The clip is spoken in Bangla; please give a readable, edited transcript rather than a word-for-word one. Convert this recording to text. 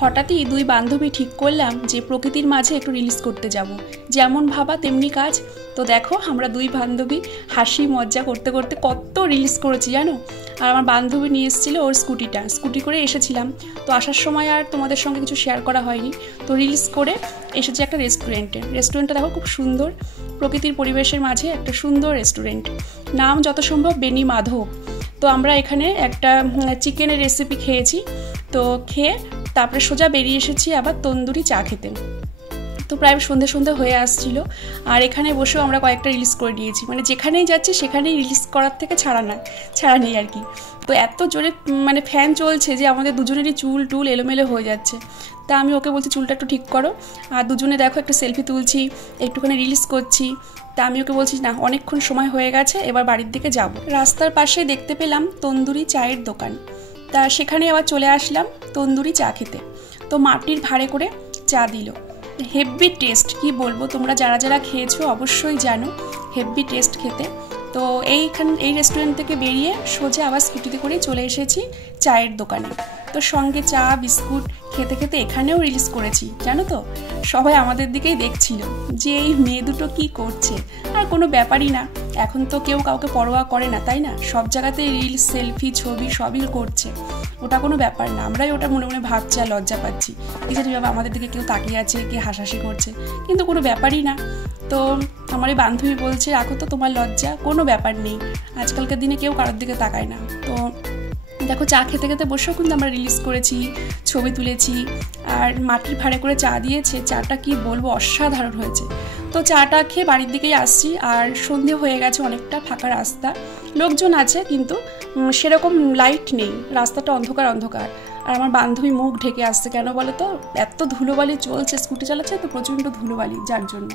হঠাৎই দুই বান্ধবী ঠিক করলাম যে প্রকৃতির মাঝে একটু রিলিজ করতে যাব। যেমন ভাবা তেমনি কাজ। তো দেখো আমরা দুই বান্ধবী হাসি মজা করতে করতে কত রিলিজ করেছি জানো। আর আমার বান্ধবী নিয়ে এসেছিলো ওর স্কুটি করে এসেছিলাম। তো আসার সময় আর তোমাদের সঙ্গে কিছু শেয়ার করা হয়নি। তো রিলিজ করে এসেছি একটা রেস্টুরেন্টটা দেখো খুব সুন্দর, প্রকৃতির পরিবেশের মাঝে একটা সুন্দর রেস্টুরেন্ট। নাম যত সম্ভব বেনি মাধব। তো আমরা এখানে একটা চিকেনের রেসিপি খেয়েছি। তো খেয়ে তারপরে সোজা বেরিয়ে এসেছি আবার তন্দুরি চা খেতে। তো প্রায় সন্ধে হয়ে আসছিল। আর এখানে বসেও আমরা কয়েকটা রিলিজ করে নিয়েছি, মানে যেখানেই যাচ্ছি সেখানেই রিলিজ করার থেকে ছাড়া নেই আর কি। তো এত জোরে মানে ফ্যান চলছে যে আমাদের দুজনেরই চুল এলোমেলো হয়ে যাচ্ছে। তা আমি ওকে বলছি চুলটা একটু ঠিক করো। আর দুজনে দেখো একটা সেলফি তুলছি, একটুখানি রিলিজ করছি। তা আমি ওকে বলছি না, অনেকক্ষণ সময় হয়ে গেছে, এবার বাড়ির দিকে যাব। রাস্তার পাশে দেখতে পেলাম তন্দুরি চায়ের দোকান। তা সেখানে আবার চলে আসলাম তন্দুরি চা খেতে। তো মাটির ভাঁড়ে করে চা দিল, হেভি টেস্ট। কি বলবো, তোমরা যারা খেয়েছো অবশ্যই জানো হেভি টেস্ট খেতে। তো এই রেস্টুরেন্ট থেকে বেরিয়ে সোজা আবার স্কুটিতে করে চলে এসেছি চায়ের দোকানে। তো সঙ্গে চা বিস্কুট খেতে খেতে এখানেও রিলিজ করেছি জানো তো। সবাই আমাদের দিকেই দেখছিল যে এই মেয়ে দুটো কি করছে। আর কোনো ব্যাপারই না, এখন তো কেউ কাউকে পরোয়া করে না, তাই না? সব জায়গাতে রিলস সেলফি ছবি সবই করছে, ওটা কোনো ব্যাপার না। আমরাই ওটা মনে মনে ভাবছি আর লজ্জা পাচ্ছি যে বাবা আমাদের দিকে কেউ তাকিয়ে আছে, কে হাসাহাসি করছে, কিন্তু কোনো ব্যাপারই না। তো আমার এই বান্ধবী বলছে রাখো তো তোমার লজ্জা, কোনো ব্যাপার নেই, আজকালকার দিনে কেউ কারোর দিকে তাকায় না। তো দেখো চা খেতে খেতে বসেও কিন্তু আমরা রিলিজ করেছি, ছবি তুলেছি। আর মাটির ভাঁড়ে করে চা দিয়েছে, চাটা কি বলবো অসাধারণ হয়েছে। তো চাটা খেয়ে বাড়ির দিকেই আসছি। আর সন্ধে হয়ে গেছে, অনেকটা ফাঁকা রাস্তা, লোকজন আছে কিন্তু সেরকম লাইট নেই, রাস্তাটা অন্ধকার। আর আমার বান্ধবী মুখ ঢেকে আসছে, কেন বলো তো, এত ধুলোবালি চলছে, স্কুটি চালাচ্ছে তো প্রচণ্ড ধুলোবালি, যার জন্য।